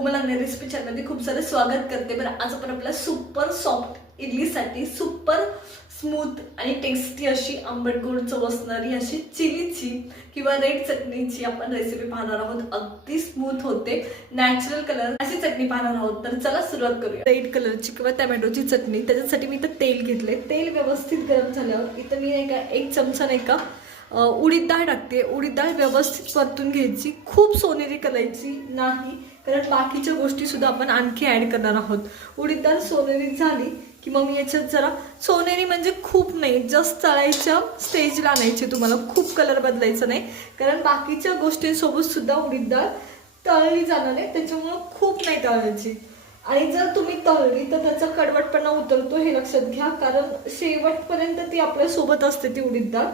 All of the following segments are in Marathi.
कोमल आणि रेसिपी चॅनलमध्ये खूप सारं स्वागत करते. बरं आज आपण आपल्या सुपर सॉफ्ट इडलीसाठी सुपर स्मूथ आणि टेस्टी अशी आंबट गोड चव असणारी अशी चिलीची किंवा रेड चटणीची आपण रेसिपी पाहणार आहोत. अगदी स्मूथ होते. नॅचरल कलर अशी चटणी पाहणार आहोत. तर चला सुरुवात करूया. रेड कलरची किंवा टमॅटोची चटणी. त्याच्यासाठी मी इथं तेल घेतले तेल व्यवस्थित गरम झाल्यावर इथं मी नाही का एक चमचा नाही का उडीद डाळ टाकते. उडीद डाळ व्यवस्थित परतून घ्यायची. खूप सोनेरी करायची नाही. कारण बाकीच्या गोष्टीसुद्धा आपण आणखी ॲड करणार आहोत. उडीद डाळ सोनेरी झाली की मग याच्यात जरा सोनेरी म्हणजे खूप नाही जस्ट तळायच्या स्टेजला आणायचे तुम्हाला. खूप कलर बदलायचा नाही. कारण बाकीच्या गोष्टींसोबत सुद्धा उडीद डाळ तळली जाणार आहे. त्याच्यामुळं खूप नाही तळायची. आणि जर तुम्ही तळली तर त्याचा कडवटपणा उतरतो हे लक्षात घ्या. कारण शेवटपर्यंत ती आपल्यासोबत असते ती उडीद डाळ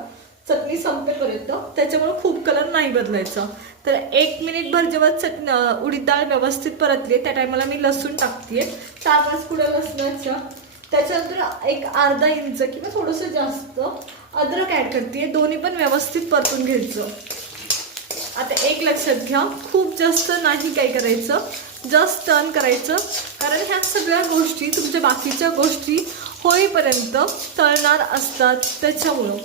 चटणी संपेपर्यंत त्याच्यामुळे खूप कलर नाही बदलायचा. तर एक मिनिट भर जेव्हा चटणी उडीद डाळ व्यवस्थित परतली त्या टायमाला मी लसूण टाकते चार पाच पुढं लसणाच्या. त्याच्यानंतर एक अर्धा इंच किंवा थोडंसं जास्त अद्रक ॲड करते दोन्ही पण व्यवस्थित परतून घ्यायचं. आता एक लक्षात घ्या खूप जास्त नाही काय करायचं जस्ट टर्न करायचं. कारण ह्या सगळ्या गोष्टी तुमच्या बाकीच्या गोष्टी होईपर्यंत तळणार असतात त्याच्यामुळं.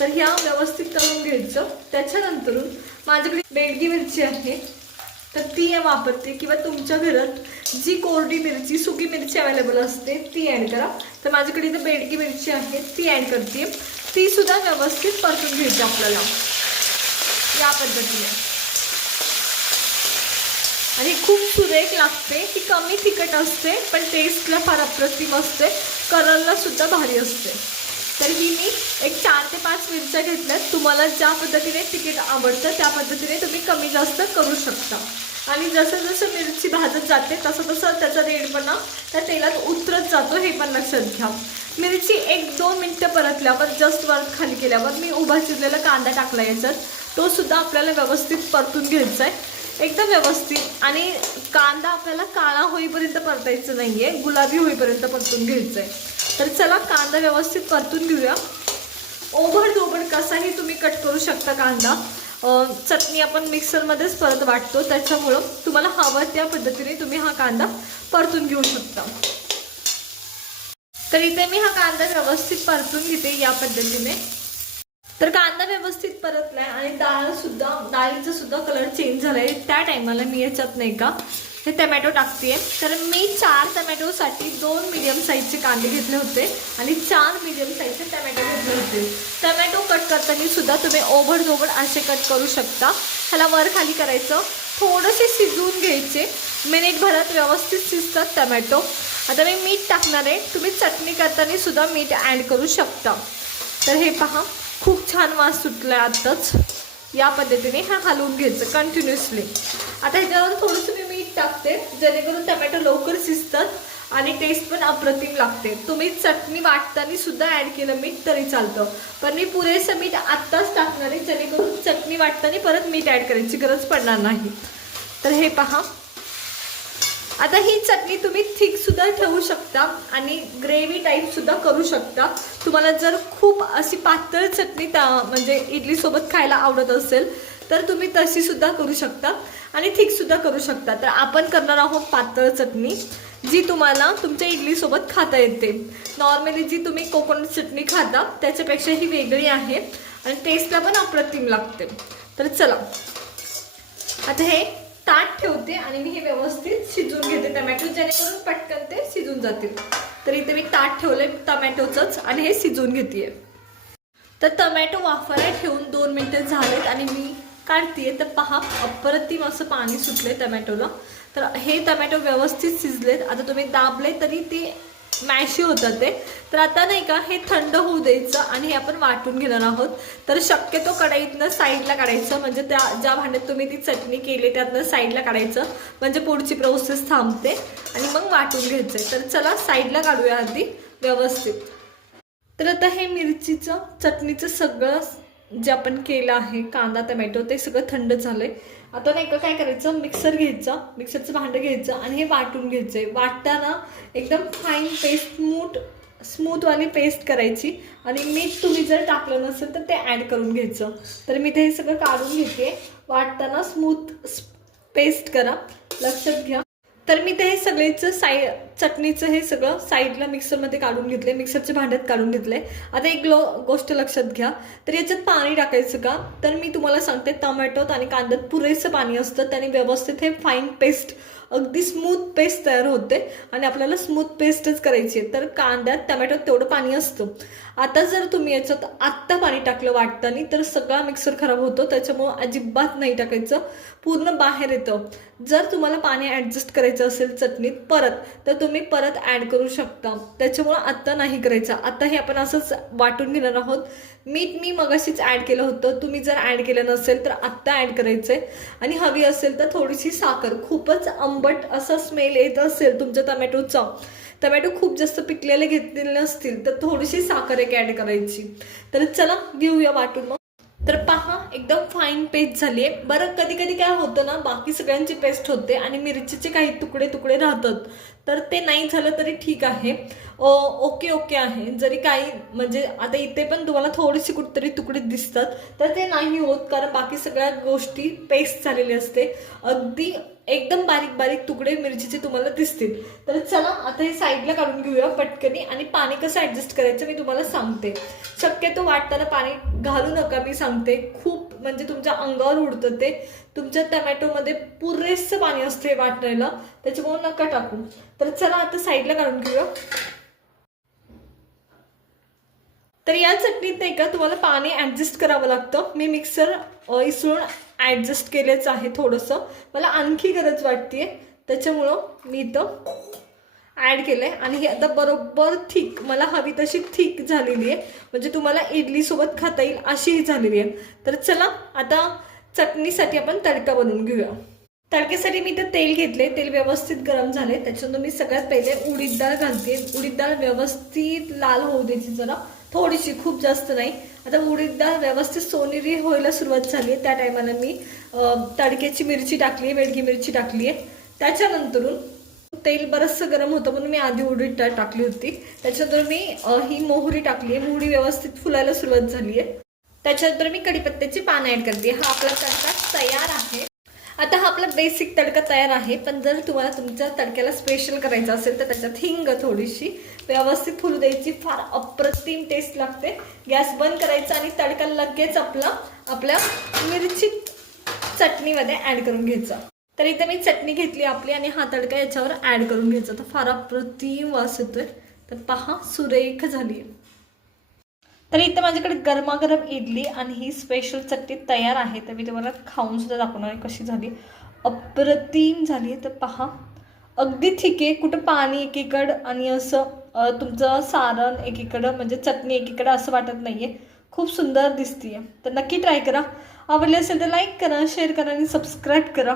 तर ह्या व्यवस्थित तळून घ्यायचं. त्याच्यानंतरून माझ्याकडे बेडगी मिरची आहे. तर ती वापरते किंवा तुमच्या घरात जी कोरडी मिरची सुकी मिरची अवेलेबल असते ती ॲड करा. तर माझ्याकडे इथं बेडगी मिरची आहे ती ॲड करते. ती सुद्धा व्यवस्थित परतून घ्यायची आपल्याला. या पद्धतीने. आणि खूप सुरेख लागते. ती कमी तिखट असते पण टेस्टला फार अप्रतिम असते. कलरला सुद्धा भारी असते. तर ही मी एक चार ते पाच मिरच्या घेतल्यात. तुम्हाला ज्या पद्धतीने तिकीट आवडतं त्या पद्धतीने तुम्ही कमी जास्त करू शकता. आणि जसं जसं मिरची भाजत जाते तसं तसं त्याचा रेडपणा त्या तेलात उतरत जातो हे पण लक्षात घ्या. मिरची एक दोन मिनटं परतल्यावर जस्ट वर खाली केल्यावर मी उभा चिरलेला कांदा टाकला याच्यात. तो सुद्धा आपल्याला व्यवस्थित परतून घ्यायचा आहे एकदम व्यवस्थित. आणि कांदा आपल्याला काळा होईपर्यंत परतायचं आहे गुलाबी होईपर्यंत परतून घ्यायचं आहे तर चला कांदा व्यवस्थित परतून घेऊया. ओव्हर दोबड कसाही तुम्ही कट करू शकता कांदा. चटणी आपण मिक्सरमध्येच परत वाटतो त्याच्यामुळं तुम्हाला हवं त्या पद्धतीने तुम्ही हा कांदा परतून घेऊ शकता. तर इथे मी हा कांदा व्यवस्थित परतून घेते या पद्धतीने. तर कांदा व्यवस्थित परतलाय आणि डाळ सुद्धा डाळीचा सुद्धा कलर चेंज झालाय. त्या टायमाला मी याच्यात नाही का हे टमॅटो टाकते तर मी चार टमॅटोसाठी दोन मिडियम साईजचे कांदे घेतले होते आणि चार मिडियम साईजचे टमॅटो घेतले होते. टमॅटो कट करताना सुद्धा तुम्ही ओघड झोघड असे कट करू शकता. ह्याला वर खाली करायचं. थोडेसे शिजवून घ्यायचे. मिनिटभरात व्यवस्थित शिजतात टमॅटो. आता मी मीठ टाकणार आहे. तुम्ही चटणी करताना सुद्धा मीठ ॲड करू शकता. तर हे पहा खूप छान वास सुटला आत्ताच या पद्धतीने हा हलवून घ्यायचं कंटिन्युअसली आता ह्याच्यावर थोडंसं मी टाकते जेणेकरून टमॅटो लवकर शिजतात आणि टेस्ट पण अप्रतिम लागते. तुम्ही चटणी वाटताना सुद्धा ॲड केलं मीठ तरी चालतं. पण मी पुरेसं मीठ आत्ताच टाकणार आहे जेणेकरून चटणी वाटताना परत मीठ ॲड करायची गरज पडणार नाही. तर हे पहा. आता ही चटणी तुम्ही थिक सुद्धा ठेवू शकता आणि ग्रेव्ही टाईप सुद्धा करू शकता. तुम्हाला जर खूप अशी पातळ चटणी त्या म्हणजे इडली सोबत खायला आवडत असेल तर तुम्ही तशी सुद्धा करू शकता. आणि थिकसुद्धा करू शकता. तर आपण करणार आहोत पातळ चटणी जी तुम्हाला तुमच्या इडलीसोबत खाता येते. नॉर्मली जी तुम्ही कोकोनट चटणी खाता त्याच्यापेक्षा ही वेगळी आहे आणि टेस्टला पण अप्रतिम लागते. तर चला. आता हे ताट ठेवते आणि मी हे व्यवस्थित शिजून घेते टमॅटो जेणेकरून पटकन ते शिजून जातील. तर इथे मी ताट ठेवले टमॅटोचंच आणि हे शिजून घेते तर टमॅटो वाफायला ठेवून दोन मिनटं झालेत आणि मी काढतीये तर पहा अप्रतिम असं पाणी सुटले टमॅटोला. तर हे टमॅटो व्यवस्थित शिजलेत. आता तुम्ही दाबले तरी ते मॅशी होतात ते. तर आता नाही का हे थंड होऊ द्यायचं आणि हे आपण वाटून घेणार आहोत. तर शक्यतो कढईतनं साईडला काढायचं. म्हणजे त्या ज्या भांड्यात तुम्ही ती चटणी केली त्यातनं साईडला काढायचं. म्हणजे पुढची प्रोसेस थांबते. आणि मग वाटून घ्यायचं तर चला साईडला काढूया आधी व्यवस्थित. तर आता हे मिरचीचं चटणीचं सगळं जे आपण केलं आहे कांदा टमॅटो ते सगळं थंड झालं आहे आता नाही का काय करायचं? मिक्सर घ्यायचं मिक्सरचं भांडं घ्यायचं आणि हे वाटून घ्यायचं आहे वाटताना एकदम फाईन पेस्ट स्मूथ स्मूथवाली पेस्ट करायची आणि मीठ तुम्ही जर टाकलं नसेल तर ते ॲड करून घ्यायचं. तर मी ते हे सगळं काढून घेते. वाटताना स्मूथ पेस्ट करा. लक्षात घ्या. तर मी ते हे सगळेचं साई चटणीचं हे सगळं साईडला मिक्सरमध्ये काढून घेतले मिक्सरच्या भांड्यात काढून घेतले. आता एक लो गोष्ट लक्षात घ्या. तर याच्यात पाणी टाकायचं का? तर मी तुम्हाला सांगते टमॅटोत आणि कांद्यात पुरेसं पाणी असतं त्याने व्यवस्थित हे फाईन पेस्ट अगदी स्मूथ पेस्ट तयार होते आणि आपल्याला स्मूथ पेस्टच करायची आहे. तर कांद्यात टमॅटोत तेवढं पाणी असतं. आता जर तुम्ही याच्यात आत्ता पाणी टाकलं वाटतानी तर सगळा मिक्सर खराब होतो. त्याच्यामुळं अजिबात नाही टाकायचं. पूर्ण बाहेर येतं. जर तुम्हाला पाणी ॲडजस्ट करायचं असेल चटणीत परत तर तुम्ही परत ॲड करू शकता. त्याच्यामुळं आत्ता नाही करायचं. आता हे आपण असंच वाटून घेणार आहोत. मीठ मी मगाशीच ॲड केलं होतं. तुम्ही जर ॲड केलं नसेल तर आत्ता ॲड करायचं आहे आणि हवी असेल तर थोडीशी साखर. खूपच आंबट असा स्मेल येत असेल तुमच्या टमॅटोचा टमॅटो खूप जास्त पिकलेले घेतलेले नसतील तर थोडीशी साखर एक ॲड करायची. तर चला घेऊया वाटून मग. तर पहा एकदम फाईन पेस्ट झाली आहे. बरं कधी कधी काय होतं ना बाकी सगळ्यांची पेस्ट होते आणि मिरचीचे काही तुकडे तुकडे राहतात. तर ते नाही झालं तरी ठीक आहे. ओ ओके ओके आहे. जरी काही म्हणजे आता इथे पण तुम्हाला थोडीशी कुठेतरी तुकडे दिसतात तर ते नाही होत कारण बाकी सगळ्या गोष्टी पेस्ट झालेली असते. अगदी एकदम बारीक बारीक तुकडे मिरचीचे तुम्हाला दिसतील. तर चला आता हे साईडला काढून घेऊया पटकनी आणि पाणी कसं ॲडजस्ट करायचं मी तुम्हाला सांगते. शक्यतो वाटताना पाणी घालू नका मी सांगते. खूप म्हणजे तुमच्या अंगावर उडतं ते. तुमच्या टमॅटोमध्ये पुरेसं पाणी असते वाटायला त्याच्यामुळे नका टाकू. तर चला आता साईडला काढून घेऊया. तर या चटणीत नाही का तुम्हाला पाणी ॲडजस्ट करावं लागतं. मी मिक्सर इसळून ॲडजस्ट केलेच आहे थोडंसं. मला आणखी गरज वाटते त्याच्यामुळं मी इथं ॲड केलं आहे आणि ही आता बरोबर थिक मला हवी तशी थिक झालेली आहे. म्हणजे तुम्हाला इडलीसोबत खाता येईल अशीही झालेली आहे. तर चला आता चटणीसाठी आपण तडका बनवून घेऊया. तडक्यासाठी मी इथं तेल घेतले तेल व्यवस्थित गरम झाले त्याच्यानंतर मी सगळ्यात पहिले उडीद डाळ घालते. उडीद डाळ व्यवस्थित लाल होऊ द्यायची जरा. थोडीशी खूप जास्त नाही. आता उडीद डाळ व्यवस्थित सोनेरी व्हायला सुरुवात झाली आहे. त्या टायमाला मी तडक्याची मिरची टाकली आहे. वेडगी मिरची टाकली आहे. त्याच्यानंतरून तेल बरंचसं गरम होतं म्हणून मी आधी उडी टाकली होती. त्याच्यानंतर मी ही मोहरी टाकली आहे. मोहरी व्यवस्थित फुलायला सुरुवात झाली आहे. त्याच्यानंतर मी कढीपत्त्याची पानं ऍड करते. हा आपला तडका तयार आहे. आता हा आपला बेसिक तडका तयार आहे. पण जर तुम्हाला तुमच्या तडक्याला स्पेशल करायचं असेल तर त्याच्यात हिंग थोडीशी व्यवस्थित फुलू द्यायची. फार अप्रतिम टेस्ट लागते. गॅस बंद करायचा आणि तडका लगेच आपला आपल्या मिरची चटणीमध्ये ऍड करून घ्यायचा. तर इथे मी चटणी घेतली आपली आणि हा तडका याच्यावर ॲड करून घ्यायचा. तर फार अप्रतिम वास येतोय. तर पहा सुरेख झाली तर इथं माझ्याकडे गरमागरम इडली आणि ही स्पेशल चटणी तयार आहे. तर मी तुम्हाला खाऊन सुद्धा दाखवणार आहे कशी झाली अप्रतिम झाली तर पहा अगदी ठीक आहे. कुठं पाणी एकीकडं आणि असं तुमचं सारण एकीकडं म्हणजे चटणी एकीकडं असं वाटत नाहीये. खूप सुंदर दिसतीये. तर नक्की ट्राय करा. आवडली असेल तर लाईक करा शेअर करा आणि सबस्क्राईब करा.